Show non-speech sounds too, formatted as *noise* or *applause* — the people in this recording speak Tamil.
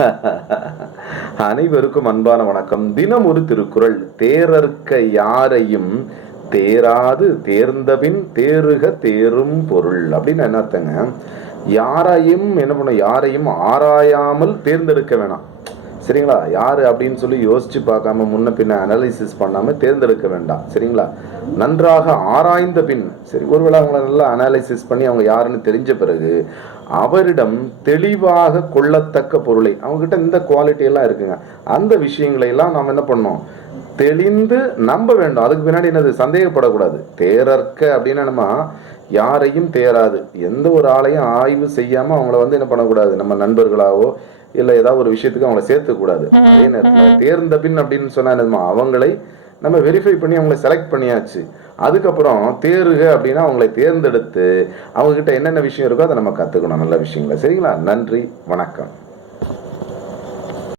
*laughs* அனைவருக்கும் அன்பான வணக்கம். தினம் ஒரு திருக்குறள். தேரற்க யாரையும் தேராது தேர்ந்தபின் தேறுக தேரும் பொருள். அப்படின்னு என்ன அர்த்தங்க யாரையும் என்ன பண்ண யாரையும் ஆராயாமல் தேர்ந்தெடுக்க வேணாம். சரிங்களா? யாரு அப்படின்னு சொல்லி யோசிச்சு பார்க்காம முன்ன பின்ன அனாலிசிஸ் பண்ணாம தேர்ந்தெடுக்க வேண்டாம். சரிங்களா? நன்றாக ஆராய்ந்த பின் சரி ஒருவேளை அவங்கள நல்லா அனாலிசிஸ் பண்ணி அவங்க யாருன்னு தெரிஞ்ச பிறகு அவரிடம் தெளிவாக கொள்ளத்தக்க பொருளை அவங்ககிட்ட இந்த குவாலிட்டி எல்லாம் இருக்குங்க அந்த விஷயங்களை எல்லாம் நாம் என்ன பண்ணோம்? தெளிந்து நம்ப வேண்டும். அதுக்கு பின்னாடி என்னது? சந்தேகப்படக்கூடாது. தேரற்க அப்படின்னா நம்ம யாரையும் தேராது எந்த ஒரு ஆளையும் ஆய்வு செய்யாம அவங்கள வந்து என்ன பண்ணக்கூடாது? நம்ம நண்பர்களாவோ இல்லை ஏதாவது ஒரு விஷயத்துக்கு அவங்கள சேர்த்துக்கூடாது. அதே நேரத்தில் தேர்ந்த பின் அப்படின்னு சொன்னா என்னதுமா அவங்களை நம்ம வெரிஃபை பண்ணி அவங்கள செலக்ட் பண்ணியாச்சு. அதுக்கப்புறம் தேர்க அப்படின்னா அவங்களை தேர்ந்தெடுத்து அவங்ககிட்ட என்னென்ன விஷயம் இருக்கோ அதை நம்ம கற்றுக்கணும் நல்ல விஷயங்களை. சரிங்களா? நன்றி. வணக்கம்.